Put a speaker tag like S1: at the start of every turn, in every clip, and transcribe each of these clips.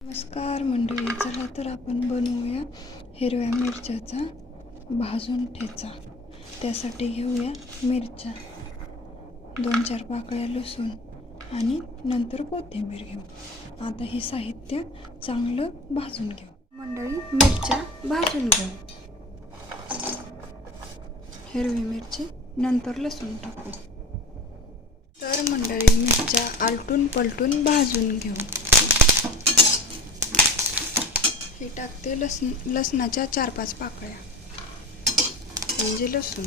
S1: नमस्कार मंडळी चला तर आपण बनवूया हिरव्या मिरच्याचा भाजून ठेचा. त्यासाठी घेऊया मिरच्या. दोन चार पाकळ्या लसूण आणि नंतर कोथिंबीर घेऊ. आता हे साहित्य चांगलं भाजून घेऊ. मंडळी मिरच्या भाजून घेऊ. हिरवी मिरची नंतर लसूण टाकू. तर मंडळी मिरच्या आलटून पलटून भाजून घेऊ. हे टाकते लस लसणाच्या चार पाच पाकळ्या. म्हणजे लसूण.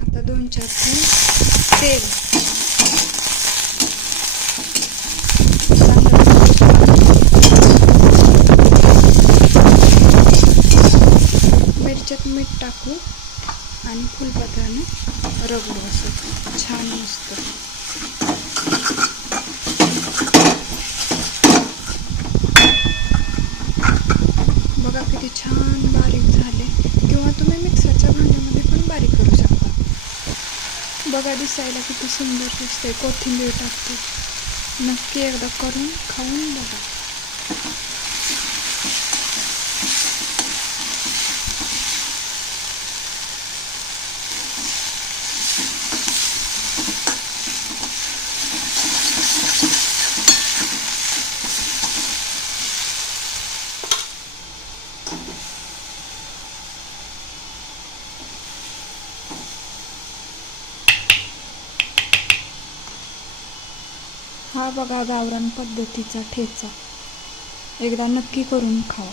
S1: आता दोन चार तेल. आणि फुलपात्राने रगडू असं छान मस्त. बघा किती छान बारीक झाले. किंवा तुम्ही मिक्सरच्या भांड्यामध्ये पण बारीक करू शकता. बघा दिसायला किती सुंदर दिसते कोथिंबीर टाकते. नक्की एकदा करून खाऊन बघा. हा बघा गावरान पद्धतीचा ठेचा. एकदा नक्की करून खावा.